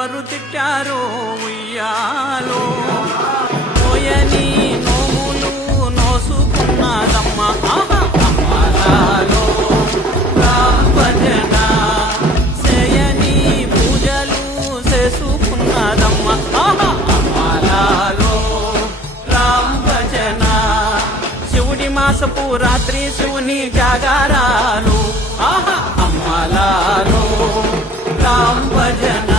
ఎవరు తిట్టారో ఉయ్యాలో పోయని నోములు నోసుకున్నదమ్మ అమ్మలాలో రామ భజన చేయని పూజలు చేసుకున్నదమ్మ అమ్మలాలో రామ భజన శివుడి మాసపు రాత్రి శివుని జాగారాలు అమ్మలాలో రామ భజన